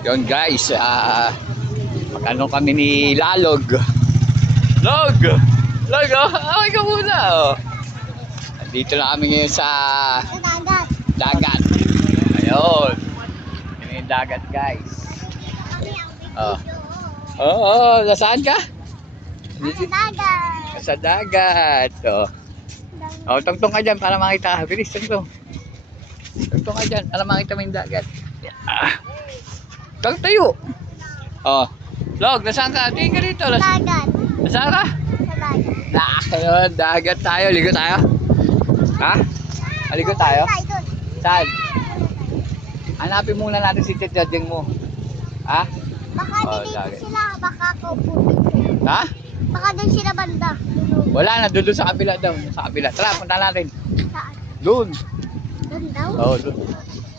Yun guys, magano kami ni Lalog. Log! Log, oh! Okay ka muna, oh! Dito na kami ngayon sa Dagat. dagat. Ayun. Yun yung dagat guys. Oh. Oo, nasaan ka? Sa dagat. Sa dagat. Oh. Oh, tungtong ka dyan para makita. Bilis, tungtong. Tungtong ka dyan para makita mo yung dagat. Kang tayo. Oh. Log, nasaan ka? Tingin ka dito. Dagat. Nasaan ka? Sa dagat. Ayun, dagat tayo. Ligo tayo. Ha? Aligo tayo? Doon. Saan? Hanapin muna natin si Tete mo. Ha? Baka Oh, dito dagat. sila. Baka kupunin. Ha? Baka doon sila banda. Wala na, doon sa kabila daw. Sa kabila. Tara, punta natin. Saan? Doon. Doon daw? Oo, doon.